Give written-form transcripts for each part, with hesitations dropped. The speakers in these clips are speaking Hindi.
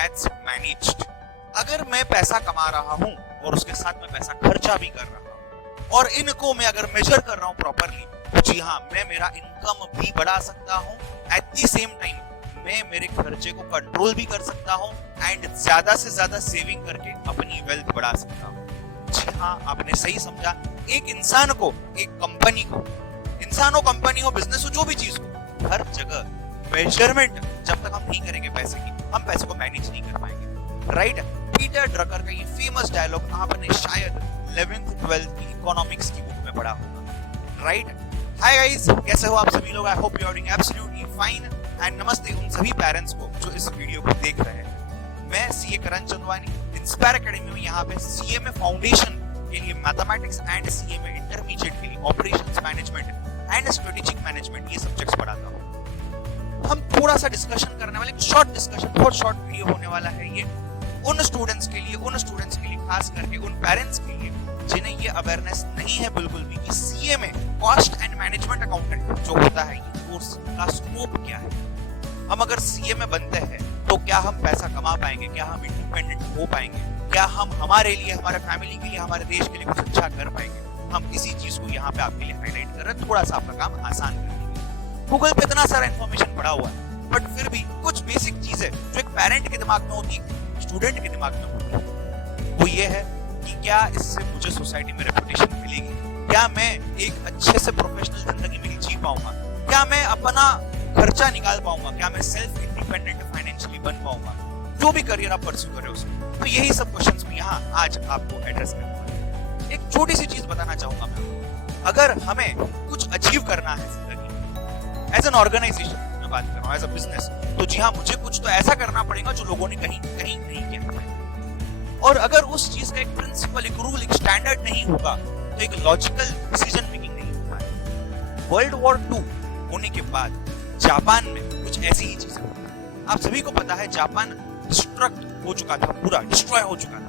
gets managed. अगर मैं पैसा कमा रहा हूं और उसके साथ मैं पैसा खर्चा भी कर रहा हूं और इनको मैं अगर मेजर कर रहा हूं प्रॉपरली, तो जी हाँ, मैं मेरा इनकम भी बढ़ा सकता हूं। एट द सेम टाइम मैं मेरे खर्चे को कंट्रोल भी कर सकता हूं एंड ज्यादा से ज्यादा सेविंग करके अपनी वेल्थ बढ़ा सकता हूं। जी हाँ, आपने सही समझा। एक इंसान को, एक कंपनी को, इंसान हो, कंपनी हो, बिजनेस हो, जो भी चीज हो, हर जगह मेजरमेंट जब तक हम नहीं करेंगे पैसे की, हम पैसे को मैनेज नहीं कर पाएंगे। राइट? पीटर ड्रकर का ये फेमस डायलॉग आपने शायद 11th 12th की इकोनॉमिक्स की बुक में पढ़ा होगा। राइट? हाय गाइस, कैसे हो आप सभी लोग? I hope you are doing absolutely fine and नमस्ते उन सभी पेरेंट्स को जो इस वीडियो को देख रहे हैं। मैं सीए करण चंदवानी, इंस्पायर एकेडमी में यहाँ पे सीए में फाउंडेशन के लिए मैथमेटिक्स एंड सीए में इंटरमीडिएट के लिए operations management and strategic management ये सब्जेक्ट्स पढ़ाता हूँ। हम थोड़ा सा डिस्कशन करने वाले, शॉर्ट डिस्कशन, बहुत शॉर्ट वीडियो होने वाला है ये उन स्टूडेंट्स के लिए खास करके उन पेरेंट्स के लिए जिन्हें ये अवेयरनेस नहीं है बिल्कुल भी कि सीए में कॉस्ट एंड मैनेजमेंट अकाउंटेंट जो होता है, ये कोर्स का स्कोप क्या है। हम अगर सीए में बनते हैं तो क्या हम पैसा कमा पाएंगे, क्या हम इंडिपेंडेंट हो पाएंगे, क्या हम हमारे लिए, हमारे फैमिली के लिए, हमारे देश के लिए कुछ अच्छा कर पाएंगे। हम इसी चीज को यहाँ पे आपके लिए हाईलाइट कर रहे हैं, थोड़ा सा आपका काम आसान कर देंगे। गूगल पे इतना सारा इन्फॉर्मेशन पड़ा हुआ है, बट फिर भी कुछ बेसिक चीजें जो एक पेरेंट के दिमाग में होती है, स्टूडेंट के दिमाग में होती है, वो ये है कि क्या इससे मुझे सोसाइटी में रेपुटेशन मिलेगी, क्या मैं एक अच्छे से प्रोफेशनल जिंदगी में जी पाऊंगा, क्या मैं अपना खर्चा निकाल पाऊंगा, क्या मैं सेल्फ इंडिपेंडेंट फाइनेंशियली बन पाऊंगा, जो भी करियर आप परस्यू कर रहे हो उसमें। तो यही सब क्वेश्चंस मैं यहाँ आज आपको एड्रेस करने वाला हूं। एक छोटी सी चीज बताना चाहूंगा मैं, अगर हमें कुछ अचीव करना है जिंदगी एज एन ऑर्गेनाइजेशन में बात कर रहा हूँ, एज अ बिजनेस, तो जी हाँ, मुझे कुछ तो ऐसा करना पड़ेगा जो लोगों ने कहीं कहीं नहीं किया। और अगर उस चीज का एक प्रिंसिपल, एक रूल, एक स्टैंडर्ड नहीं होगा तो एक लॉजिकल डिसीजन मेकिंग नहीं होगा। वर्ल्ड वॉर 2 होने के बाद जापान में कुछ ऐसी ही चीजें हुई। आप सभी को पता है जापान डिस्ट्रक्ट हो चुका था, पूरा डिस्ट्रॉय हो चुका था।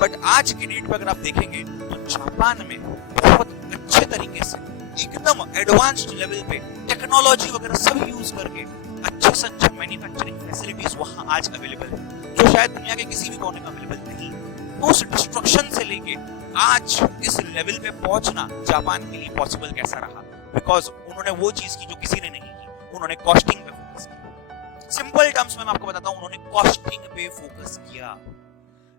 बट आज के डेट पे अगर आप देखेंगे तो जापान में बहुत अच्छे तरीके से, एकदम एडवांस्ड लेवल पे टेक्नोलॉजी वगैरह सब यूज करके अच्छे से अच्छे मैन्युफैक्चरिंग फैसिलिटीज वहां आज अवेलेबल है, जो शायद दुनिया के किसी भी कोने में अवेलेबल नहीं। तो उस डिस्ट्रक्शन से लेके आज इस लेवल पे पहुंचना जापान के लिए पॉसिबल कैसा रहा? बिकॉज उन्होंने वो चीज की जो किसी ने नहीं की, उन्होंने कॉस्टिंग पे फोकस किया। सिंपल टर्म्स में मैं आपको बताता हूं, उन्होंने कॉस्टिंग पे फोकस किया।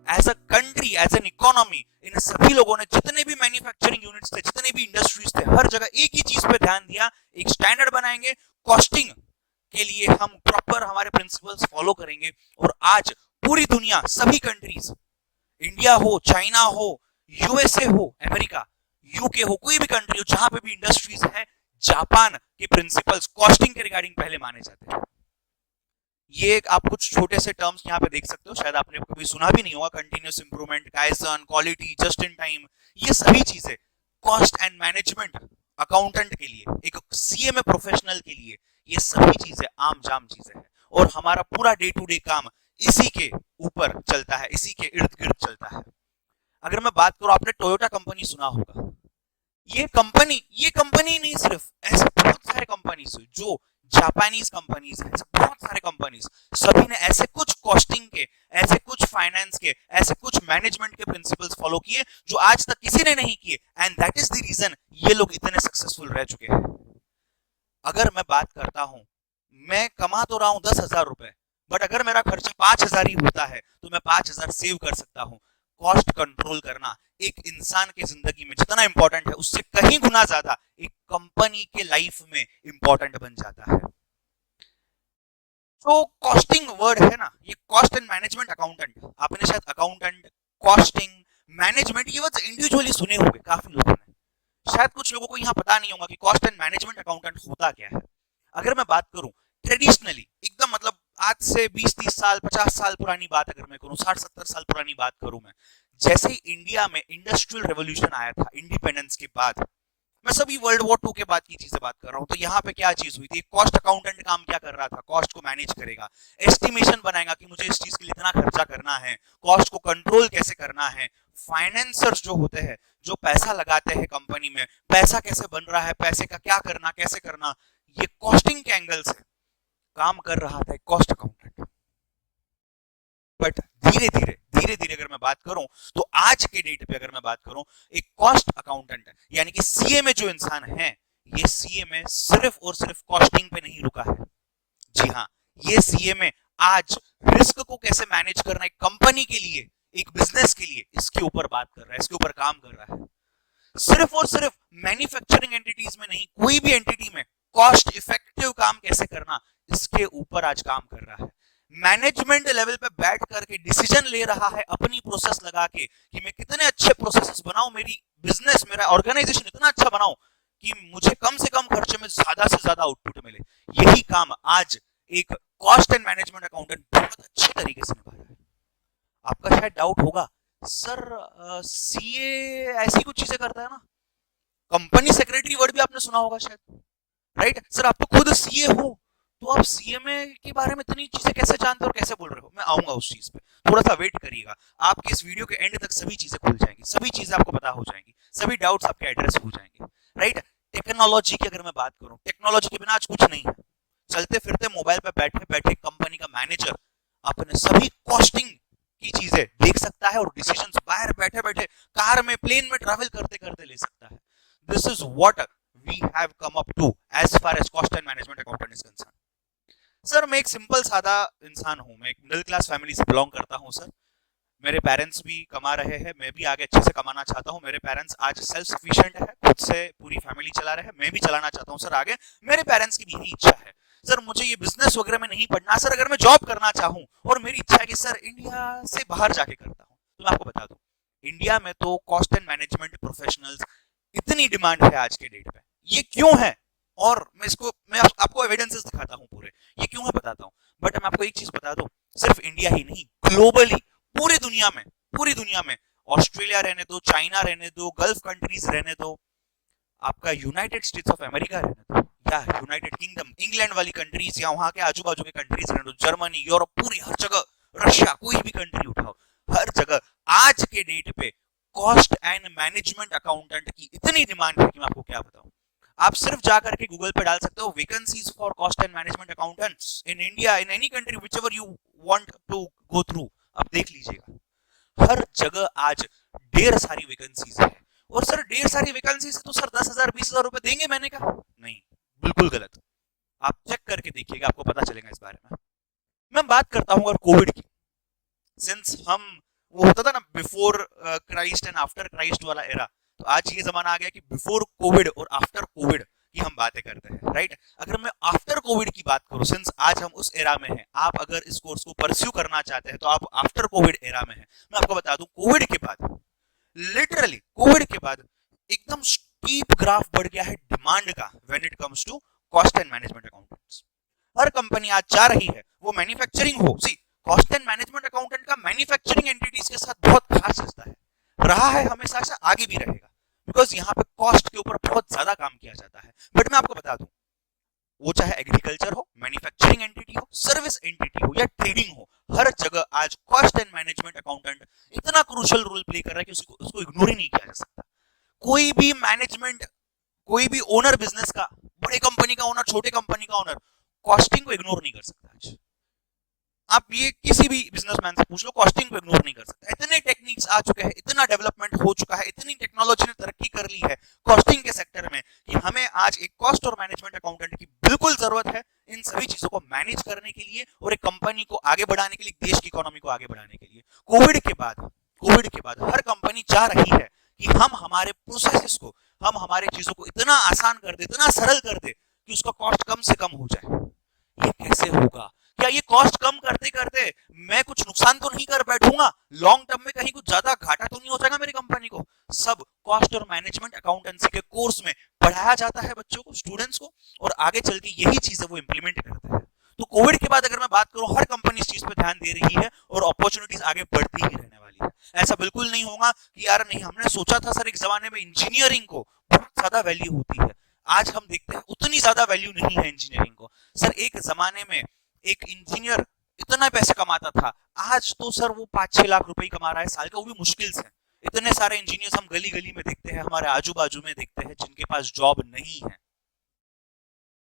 As a country, as an economy, इन सभी लोगों ने, जितने भी मैन्युफैक्चरिंग यूनिट्स थे, जितने भी इंडस्ट्रीज थे, हर जगह एक ही चीज पे ध्यान दिया, एक स्टैंडर्ड बनाएंगे, कॉस्टिंग के लिए हम प्रॉपर हमारे प्रिंसिपल्स फॉलो करेंगे। और आज पूरी दुनिया, सभी कंट्रीज, इंडिया हो, चाइना हो, यूएसए हो, अमेरिका, यूके हो, कोई भी कंट्री हो जहां पे भी इंडस्ट्रीज है, जापान के प्रिंसिपल्स कॉस्टिंग के रिगार्डिंग पहले माने जाते हैं। ये आप कुछ छोटे से टर्म्स यहाँ पे देख सकते हो, शायद आपने कभी सुना भी नहीं होगा, continuous improvement, kaizen, quality, just in time, ये सभी चीजें कॉस्ट एंड मैनेजमेंट अकाउंटेंट के लिए, एक सीए में प्रोफेशनल के लिए, ये सभी चीजें आम जाम चीजें हैं। और हमारा पूरा डे टू डे काम इसी के ऊपर चलता है, इसी के इर्द गिर्द चलता है। अगर मैं बात करूं, आपने टोयोटा कंपनी सुना होगा। ये कंपनी नहीं, सिर्फ ऐसे बहुत सारे कंपनीज जो जापानीज कंपनीज हैं, बहुत सारे कंपनीज, सभी ने ऐसे कुछ कॉस्टिंग के, ऐसे कुछ फाइनेंस के, ऐसे कुछ मैनेजमेंट के प्रिंसिपल्स फॉलो किए जो आज तक किसी ने नहीं किए। And that is the reason ये लोग इतने सक्सेसफुल रह चुके हैं। अगर मैं बात करता हूं, मैं कमा तो रहा हूं 10,000 रुपए, बट अगर मेरा खर्चा 5,000 ही होता है तो मैं 5,000 सेव कर सकता हूं। कॉस्ट कंट्रोल करना एक इंसान की जिंदगी में जितना इंपॉर्टेंट है, उससे कहीं गुना ज्यादा एक कंपनी के लाइफ में इंपॉर्टेंट बन जाता है। तो कॉस्टिंग वर्ड है ना, ये कॉस्ट एंड मैनेजमेंट अकाउंटेंट, आपने शायद अकाउंटेंट, कॉस्टिंग, मैनेजमेंट, ये वर्ड्स इंडिविजुअली सुने होंगे काफी लोगों ने। शायद कुछ लोगों को यहाँ पता नहीं होगा कि कॉस्ट एंड मैनेजमेंट अकाउंटेंट होता क्या है। अगर मैं बात करूं ट्रेडिशनली, एकदम मतलब आज से 20-30 साल, 50 साल पुरानी बात अगर मैं करूं, 60-70 साल पुरानी बात करूं मैं, जैसे ही इंडिया में इंडस्ट्रियल रेवोल्यूशन आया था इंडिपेंडेंस के बाद, मैं सभी वर्ल्ड वॉर 2 के बाद की चीजें बात कर रहा हूं, तो यहाँ पे क्या चीज हुई थी? कॉस्ट अकाउंटेंट काम क्या कर रहा था? कॉस्ट को मैनेज करेगा, एस्टिमेशन बनाएगा कि मुझे इस चीज के लिए इतना खर्चा करना है, कॉस्ट को कंट्रोल कैसे करना है। फाइनेंसर्स जो होते हैं, जो पैसा लगाते हैं कंपनी में, पैसा कैसे बन रहा है, पैसे का क्या करना, कैसे करना, ये कॉस्टिंग के एंगल से काम कर रहा था एक कॉस्ट अकाउंटेंट। बट धीरे धीरे अगर मैं बात करूं तो आज के डेट पे अगर मैं बात करूं, एक कॉस्ट अकाउंटेंट यानी कि सीए में जो इंसान है, ये सीए में सिर्फ और सिर्फ कॉस्टिंग पे नहीं रुका है। जी हाँ, ये सीए में आज रिस्क को कैसे मैनेज करना एक कंपनी के लिए, एक बिजनेस के लिए, इसके ऊपर बात कर रहा है, इसके ऊपर काम कर रहा है। सिर्फ और सिर्फ मैन्युफैक्चरिंग एंटिटीज में नहीं, कोई भी एंटिटी में कॉस्ट इफेक्टिव काम कैसे करना, इसके ऊपर आज काम कर रहा है। मैनेजमेंट लेवल पे बैठ करके डिसीजन ले रहा है अपनी प्रोसेस लगा के कि मैं कितने अच्छे प्रोसेसेस बनाऊं, मेरी बिजनेस, मेरा ऑर्गेनाइजेशन इतना अच्छा बनाऊं कि मुझे कम से कम खर्चे में ज्यादा से ज्यादा आउटपुट मिले। यही काम आज एक कॉस्ट एंड मैनेजमेंट अकाउंटेंट बहुत अच्छे तरीके से निभा रहा है। आपका शायद डाउट होगा, सर सीए ऐसी कुछ चीजें करता है ना, कंपनी सेक्रेटरी वर्ड भी आपने सुना होगा शायद, राइट? सर आप तो खुद सीए हो, तो आप सीएमए के बारे में इतनी चीजें कैसे जानते हो और कैसे बोल रहे हो? मैं आऊंगा उस चीज पे, थोड़ा सा वेट करिएगा। आपके इस वीडियो के एंड तक सभी चीजें खुल जाएंगी, सभी चीजें आपको पता हो जाएंगी, सभी डाउट्स आपके एड्रेस हो जाएंगे, राइट? टेक्नोलॉजी की अगर मैं बात करूं, टेक्नोलॉजी के बिना आज कुछ नहीं है। चलते फिरते मोबाइल पे बैठे बैठे कंपनी का मैनेजर अपने सभी कॉस्टिंग की चीजें देख सकता है और डिसीजंस बाहर बैठे बैठे कार में, प्लेन में ट्रैवल करते करते ले सकता है। This is what we have come up to as far as cost and management accountant is concern. Sir मैं एक सिंपल सादा इंसान हूं, मैं एक मिडिल क्लास फैमिली से बिलोंग करता हूं सर। मेरे पेरेंट्स भी कमा रहे हैं, मैं भी आगे अच्छे से कमाना चाहता हूं। मेरे पेरेंट्स आज सेल्फ सफिशिएंट है, खुद से पूरी फैमिली चला रहे हैं, मैं भी चलाना चाहता हूं सर आगे। मेरे पेरेंट्स की भी यही इच्छा है। सर मुझे ये बिजनेस वगैरह में नहीं पढ़ना सर, अगर मैं जॉब करना चाहूं और मेरी इच्छा है कि सर इंडिया से बाहर जाके करता हूं, तो मैं आपको बता दूं, इंडिया में तो कॉस्ट एंड मैनेजमेंट प्रोफेशनल्स इतनी डिमांड है आज के डेट पे। ये क्यों है? और मैं आपको एविडेंसेस दिखाता हूं पूरे, ये क्यों है बताता हूं। बट मैं आपको एक चीज बता दूं, सिर्फ इंडिया ही नहीं, ग्लोबली पूरी दुनिया में ऑस्ट्रेलिया रहने दो, चाइना रहने दो, गल्फ कंट्रीज रहने दो, आपका यूनाइटेड स्टेट्स ऑफ अमेरिका रहने दो, या यूनाइटेड किंगडम, इंग्लैंड वाली कंट्रीज, या वहां के आजू बाजू के कंट्रीज रहने दो, जर्मनी, यूरोप, पूरी हर जगह, रशिया, कोई भी कंट्री उठाओ, हर जगह आज के डेट पे कॉस्ट एंड मैनेजमेंट अकाउंटेंट की इतनी डिमांड है कि मैं आपको क्या बताऊं। आप सिर्फ जाकर के गूगल पे डाल सकते हो vacancies for cost and management accountants in India, in any country whichever you want to go through, आप देख लीजिएगा हर जगह आज ढेर सारी वैकेंसीज है। और सर ढेर सारी वैकेंसीज है तो सर 10,000 20,000 रुपए देंगे मैंने कहा? नहीं, बिल्कुल गलत। आप चेक करके देखिएगा, आपको पता चलेगा इस बारे में। मैं बात करता हूं अगर कोविड की, सिंस हम वो होता था ना before Christ and after Christ वाला एरा, तो आज ये जमाना आ गया कि बिफोर कोविड और आफ्टर कोविड की हम बातें करते हैं, राइट? अगर मैं आफ्टर कोविड की बात करूं, सिंस आज हम उस एरा में हैं, आप अगर इस कोर्स को परस्यू करना चाहते हैं तो आप आफ्टर कोविड एरा में हैं। मैं आपको बता दूं, कोविड के बाद, लिटरली कोविड के बाद एकदम स्टीप ग्राफ बढ़ गया है डिमांड का when it comes to cost and management accountants. हर कंपनी आज चाह रही है, वो मैन्युफैक्चरिंग हो, C cost and management accountant का मैन्युफैक्चरिंग एंटिटीज के साथ बहुत खास रिश्ता है, रहा है हमेशा से, आगे भी रहेगा, बिकॉज यहाँ पे कॉस्ट के ऊपर बहुत ज्यादा काम किया जाता है। बट मैं आपको बता दूं, वो चाहे एग्रीकल्चर हो, मैन्युफैक्चरिंग एंटिटी हो, सर्विस एंटिटी हो या ट्रेडिंग हो, हर जगह आज कॉस्ट एंड मैनेजमेंट अकाउंटेंट इतना क्रूशियल रोल प्ले कर रहा है कि उसको इग्नोर ही नहीं किया जा सकता। कोई भी मैनेजमेंट, कोई भी ओनर बिजनेस का, बड़े कंपनी का ओनर, छोटे कंपनी का ओनर, कॉस्टिंग को इग्नोर नहीं कर सकता आज। आप ये किसी भी बिजनेसमैन से पूछ लो, कॉस्टिंग को इग्नोर नहीं कर सकता। इतने टेक्निक्स आ चुके हैं, इतना डेवलपमेंट हो चुका है, इतनी टेक्नोलॉजी ने तरक्की कर ली है कॉस्टिंग के सेक्टर में कि हमें आज एक कॉस्ट और मैनेजमेंट अकाउंटेंट की बिल्कुल जरूरत है इन सभी चीजों को मैनेज करने के लिए और एक कंपनी को आगे बढ़ाने के लिए, देश की इकोनॉमी को आगे बढ़ाने के लिए। कोविड के बाद हर कंपनी चाह रही है कि हम हमारे प्रोसेसेस को, हम हमारे चीजों को इतना आसान कर दे, इतना सरल कर दे कि उसका कॉस्ट कम से कम हो जाए। ये कैसे होगा? क्या ये कॉस्ट कम करते करते मैं कुछ नुकसान तो नहीं कर बैठूंगा? लॉन्ग टर्म में कहीं कुछ ज्यादा घाटा तो नहीं हो जाएगा मेरी कंपनी को? सब कॉस्ट और मैनेजमेंट अकाउंटेंसी के कोर्स में पढ़ाया जाता है बच्चों को, स्टूडेंट्स को, और आगे चल के यही चीजें वो इंप्लीमेंट करते हैं। तो कोविड के बाद अगर मैं बात करूं, हर कंपनी इस चीज पे ध्यान दे रही है और अपॉर्चुनिटीज आगे बढ़ती ही रहने वाली है। ऐसा बिल्कुल नहीं होगा कि यार नहीं, हमने सोचा था सर एक जमाने में इंजीनियरिंग को बहुत ज्यादा वैल्यू होती है, आज हम देखते हैं उतनी ज्यादा वैल्यू नहीं है इंजीनियरिंग को। सर एक जमाने में एक इंजीनियर इतना पैसे कमाता था, आज तो सर वो 5-6 लाख रुपए कमा रहा है साल का, वो भी मुश्किल से। इतने सारे इंजीनियर्स हम गली गली में देखते हैं, हमारे आजू बाजू में देखते हैं, जिनके पास जॉब नहीं है।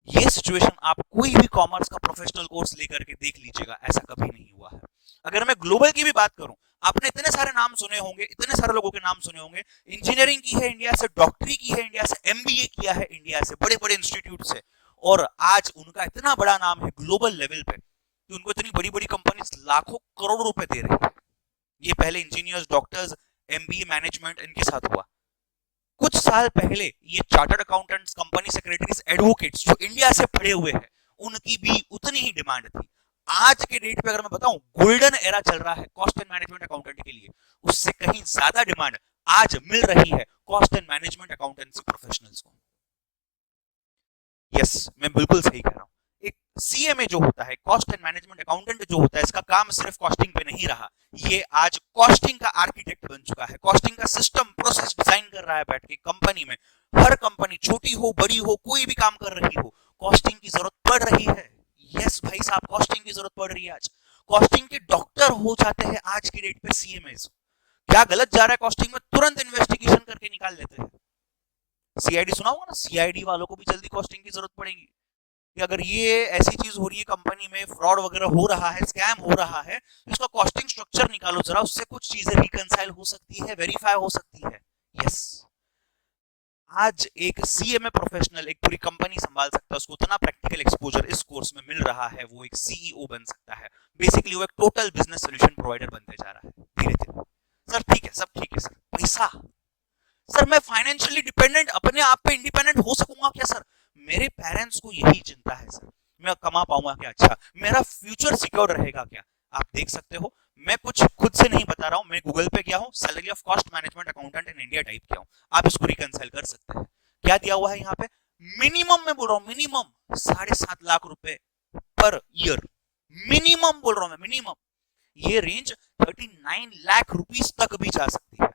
ये सिचुएशन आप कोई भी कॉमर्स का प्रोफेशनल कोर्स लेकर के देख लीजिएगा, ऐसा कभी नहीं हुआ है। अगर मैं ग्लोबल की भी बात करूं, आपने इतने सारे नाम सुने होंगे, इतने सारे लोगों के नाम सुने होंगे, इंजीनियरिंग की है इंडिया से, डॉक्टरी की है इंडिया से, एमबीए किया है इंडिया से, बड़े बड़े इंस्टीट्यूट से, और आज उनका इतना बड़ा नाम है ग्लोबल लेवल पे कि उनको इतनी बड़ी बड़ी कंपनीज लाखों करोड़ रुपए दे रही है। ये पहले इंजीनियर्स, डॉक्टर्स, एमबीए मैनेजमेंट इनके साथ हुआ। कुछ साल पहले ये chartered accountants, company secretaries, advocates जो इंडिया से पढ़े हुए हैं, उनकी भी उतनी ही डिमांड थी। आज के डेट पे अगर मैं बताऊं, गोल्डन एरा चल रहा है कॉस्ट एंड मैनेजमेंट अकाउंटेंट के लिए, उससे कहीं ज्यादा डिमांड आज मिल रही है cost and management accountancy professionals को। यस, मैं बिल्कुल सही कह रहा हूं। एक सीएमए जो होता है, कॉस्ट एंड मैनेजमेंट अकाउंटेंट जो होता है, इसका काम सिर्फ कॉस्टिंग पे नहीं रहा, ये आज कॉस्टिंग का आर्किटेक्ट बन चुका है, कॉस्टिंग का सिस्टम, प्रोसेस डिजाइन कर रहा है बैठ के कंपनी में। हर कंपनी छोटी हो बड़ी हो, कोई भी काम कर रही हो, कॉस्टिंग की जरूरत पड़ रही है। यस भाई साहब, कॉस्टिंग की जरूरत पड़ रही है आज। कॉस्टिंग के डॉक्टर हो जाते हैं आज की डेट पे सीएमए। क्या गलत जा रहा है कॉस्टिंग में, तुरंत इन्वेस्टिगेशन करके निकाल लेते हैं। सीआईडी सुना होगा ना, सीआईडी वालों को भी जल्दी कॉस्टिंग की जरूरत पड़ेगी कि अगर ये ऐसी चीज हो रही है कंपनी में, फ्रॉड वगैरह हो रहा है, स्कैम हो रहा है, तो इसका कॉस्टिंग स्ट्रक्चर निकालो जरा, उससे कुछ चीजें रिकंसाइल हो सकती है, वेरीफाई हो सकती है। यस, आज एक सीएमए प्रोफेशनल एक पूरी कंपनी संभाल सकता है, उसको उतना प्रैक्टिकल एक्सपोजर इस कोर्स में मिल रहा है, वो एक सीईओ बन सकता है। बेसिकली वो एक टोटल बिजनेस सॉल्यूशन प्रोवाइडर बनते जा रहा है धीरे धीरे। सर ठीक है, सब ठीक है सर, पैसा, सर मैं फाइनेंशियली डिपेंडेंट, अपने आप पे इंडिपेंडेंट हो सकूंगा क्या सर? मेरे पेरेंट्स को यही चिंता है सर, मैं कमा पाऊंगा क्या, अच्छा मेरा फ्यूचर सिक्योर रहेगा क्या? आप देख सकते हो, मैं कुछ खुद से नहीं बता रहा हूं, मैं गूगल पे गया हूं, salary of cost management accountant in India type किया हूं, आप इसको रिकंसाइल कर सकते हैं। क्या दिया हुआ है यहाँ पे? मिनिमम मैं बोल रहा हूँ, मिनिमम 7.5 लाख रुपए पर ईयर, मिनिमम बोल रहा हूं मैं, मिनिमम। ये रेंज 39 लाख रुपीस तक भी जा सकती है।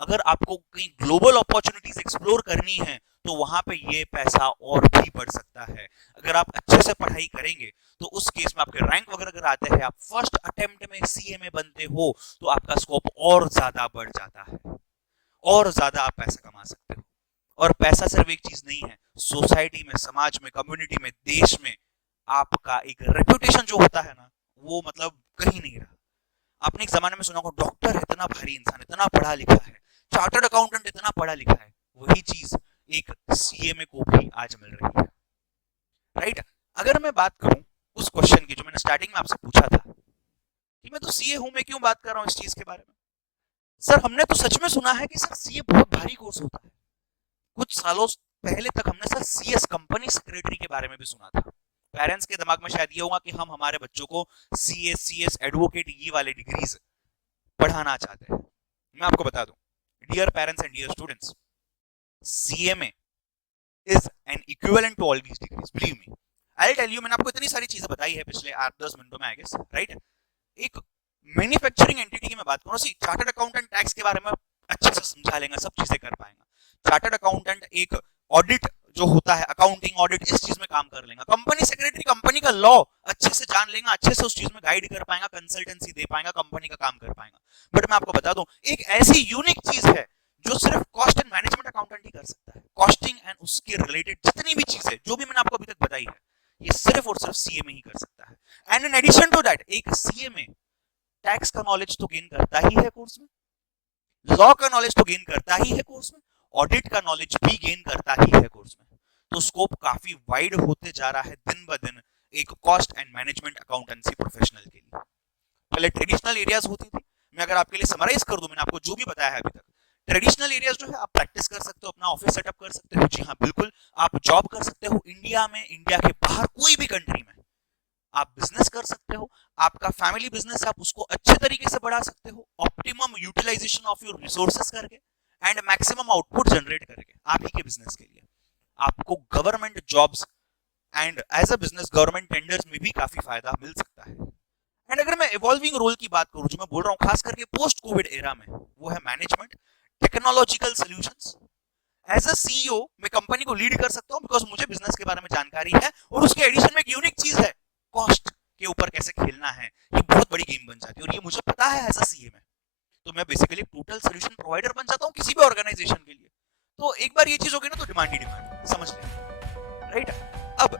अगर आपको कहीं ग्लोबल अपॉर्चुनिटीज एक्सप्लोर करनी है तो वहां पे ये पैसा और भी बढ़ सकता है। अगर आप अच्छे से पढ़ाई करेंगे तो उस केस में आपके रैंक वगैरह अगर आते हैं, आप फर्स्ट अटेम्प्ट में सीएमए बनते हो, तो आपका स्कोप और ज्यादा बढ़ जाता है, और ज्यादा आप पैसा कमा सकते हो। और पैसा सिर्फ एक चीज नहीं है, सोसाइटी में, समाज में, कम्युनिटी में, देश में आपका एक रेपुटेशन जो होता है ना, वो मतलब कहीं नहीं रहा। आपने एक जमाने में सुना होगा, डॉक्टर इतना भारी इंसान, इतना पढ़ा लिखा है, चार्टर्ड अकाउंटेंट इतना पढ़ा लिखा है, वही चीज एक सीएमए को भी आज मिल रही है, राइट? अगर मैं बात करूं उस क्वेश्चन की जो मैंने स्टार्टिंग में आपसे पूछा था कि मैं तो सीए हूं, मैं क्यों बात कर रहा हूं इस चीज के बारे में? सर हमने तो सच में सुना है कि सर सीए बहुत भारी कोर्स होता है। कुछ सालों पहले तक हमने सर सीएस, कंपनी सेक्रेटरी के बारे में भी सुना था। पेरेंट्स के दिमाग में शायद ये होगा कि हम हमारे बच्चों को सीएस, एडवोकेट, ये वाले डिग्रीज पढ़ाना चाहते हैं। मैं आपको बता दूं, dear parents and dear students, CMA is an equivalent to all these degrees, believe me. I tell you, मैंने आपको इतनी सारी चीजें बताई है पिछले 8-10 मिनटों में, आई गेस, राइट? एक मैन्युफैक्चरिंग एंटिटी की मैं बात करूं, सी चार्टर्ड अकाउंटेंट टैक्स के बारे में अच्छे से समझा लेगा, सब चीजें कर पाएगा। चार्टर्ड अकाउंटेंट एक ऑडिट जो होता है, अकाउंटिंग ऑडिट, इस चीज में काम कर लेगा। कंपनी सेक्रेटरी कंपनी का लॉ अच्छे से जान लेगा, अच्छे से उस चीज में गाइड कर पाएगा, कंसल्टेंसी दे पाएगा, कंपनी का काम कर पाएगा। बट मैं आपको बता दूं, एक ऐसी यूनिक चीज है जो सिर्फ कॉस्ट एंड मैनेजमेंट अकाउंटेंट ही कर सकता है। कॉस्टिंग एंड उसके रिलेटेड जितनी भी चीजें जो भी मैंने आपको अभी तक बताई है, ये सिर्फ और सिर्फ सीएमए ही कर सकता है। And in addition to that, एक सीएमए टैक्स का नॉलेज तो गेन करता ही है कोर्स में, लॉ का नॉलेज तो गेन करता ही है कोर्स में, ऑडिट का नॉलेज भी गेन करता ही है कोर्स में। तो स्कोप काफी वाइड होते जा रहा है दिन ब दिन एक cost and management accountancy professional के लिए। पहले ट्रेडिशनल एरियाज होती थी, मैं अगर आपके लिए समराइज कर दूं, मैंने आपको जो भी बताया है अभी तक, ट्रेडिशनल एरियाज जो है आप प्रैक्टिस कर सकते हो, अपना ऑफिस सेटअप कर सकते हो, जी हाँ बिल्कुल, आप जॉब कर सकते हो इंडिया में, इंडिया के बाहर कोई भी कंट्री में आप बिजनेस कर सकते हो, आपका फैमिली बिजनेस आप उसको अच्छे तरीके से बढ़ा सकते हो, optimum utilization of your resources करके एंड मैक्सिमम आउटपुट जनरेट करके आप ही के बिजनेस के लिए। आपको government jobs and as a business government tenders में भी काफी फायदा मिल सकता है। एंड अगर मैं इवॉल्विंग रोल की बात करूं, जो मैं बोल रहा हूं खास करके पोस्ट कोविड एरा में, वो है management, technological solutions. As a CEO मैं कंपनी को लीड कर सकता हूं बिकॉज मुझे बिजनेस के बारे में जानकारी है, और उसके एडिशन में एक यूनिक चीज है, कॉस्ट के ऊपर कैसे खेलना है, ये बहुत बड़ी गेम बन जाती है, और ये मुझे पता है एज अ सीए में। तो मैं बेसिकली टोटल सॉल्यूशन प्रोवाइडर बन जाता हूं किसी भी ऑर्गेनाइजेशन के लिए। तो एक बार ये चीज होगी ना, तो डिमांड ही डिमांड, समझ लें, राइट? अब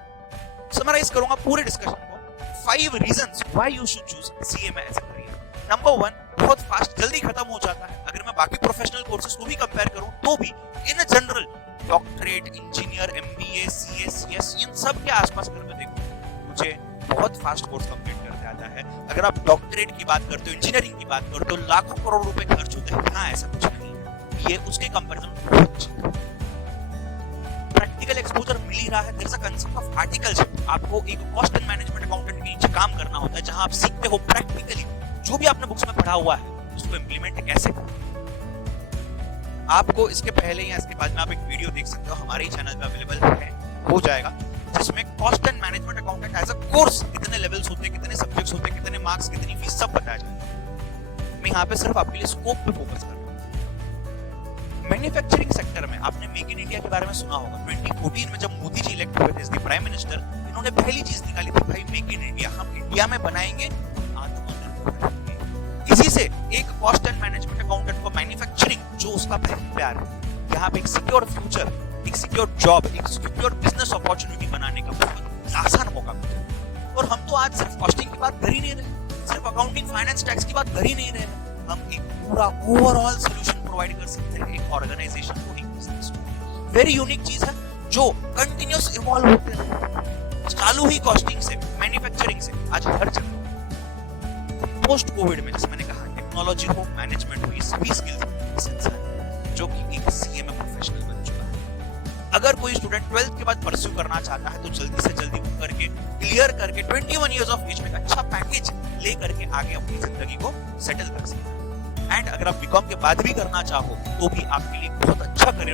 समराइज करूंगा पूरे डिस्कशन को, 5 reasons why you should choose CMA as a career. Number 1 बहुत फास्ट जल्दी खत्म हो जाता है। अगर मैं बाकी प्रोफेशनल कोर्सेज को भी कंपेयर करूं तो भी इन general doctorate, engineer, MBA, CA, CS, इन सब के आसपास अगर मैं देखूं मुझे बहुत फास्ट कोर्स कंप्लीट करते आता है। अगर आप डॉक्टरेट की बात करते हो, इंजीनियरिंग की बात करते हो, लाखों करोड़ रुपए खर्च होते हैं, हाँ ऐसा कुछ नहीं है, ये उसके कंपैरिजन में बहुत cheap है। प्रैक्टिकल एक्सपोजर मिल ही रहा है। There is a concept of articleship. आपको एक कॉस्ट एंड मैनेजमेंट अकाउंटेंट के नीचे काम करना होता है, जहां आप सीखते हो प्रैक्टिकली जो भी आपने बुक्स में पढ़ा हुआ है उसको इंप्लीमेंट कैसे करना। आपको इसके पहले या इसके बाद में आप एक वीडियो देख सकते हो, हमारे ही चैनल पे अवेलेबल है, हो जाएगा, जिसमें cost and management accountant as a course कितने लेवल्स होते हैं, कितने सब्जेक्ट्स होते हैं, कितने मार्क्स, कितनी फीस, सब बताया जाता है। मैं यहाँ पे सिर्फ आपके लिए स्कोप पे फोकस कर रहा हूँ। मैन्युफैक्चरिंग सेक्टर में आपने मेक इन इंडिया के बारे में सुना होगा। 2014 में जब मोदी जी इलेक्ट हुए थे एज द प्राइम मिनिस्टर, इन्होंने पहली चीज निकाली थी, भाई मेक इन इंडिया, हम इंडिया में बनाएंगे, आत्मनिर्भर रहेंगे। इसी से एक कॉस्ट एंड मैनेजमेंट अकाउंटेंट को मैन्युफैक्चरिंग, जो उसका पहला प्यार है, यहाँ पे एक सिक्योर फ्यूचर, एक सिक्योर जॉब, एक सिक्योर बिजनेस अपॉर्चुनिटी बनाने का बहुत आसान मौका मिलता है। और हम तो आज सिर्फ कॉस्टिंग की बात कर ही नहीं रहे, सिर्फ अकाउंटिंग, फाइनेंस, टैक्स की बात कर ही नहीं रहे, हम एक पूरा ओवरऑल सॉल्यूशन प्रोवाइड कर सकते हैं एक ऑर्गेनाइजेशन को, एक बिजनेस को। वेरी यूनिक चीज है जो कंटिन्यूअस इवॉल्व होते हैं, चालू ही कॉस्टिंग से, मैन्युफैक्चरिंग से, आज हर जगह। पोस्ट कोविड में जैसे मैंने कहा, टेक्नोलॉजी हो, मैनेजमेंट हो, ये सभी स्किल्स एसेंशियल, जो कि एक सीए में प्रोफेशनल बन चुका है। अगर कोई स्टूडेंट 12th के बाद परस्यू करना चाहता है तो जल्दी से जल्दी वो करके क्लियर करके 21 इयर्स ऑफ एज में अच्छा पैकेज ले करके आगे अपनी जिंदगी को सेटल कर सकते हैं। एंड अगर आप बीकॉम के बाद भी करना चाहो तो भी आपके लिए बहुत अच्छा करियर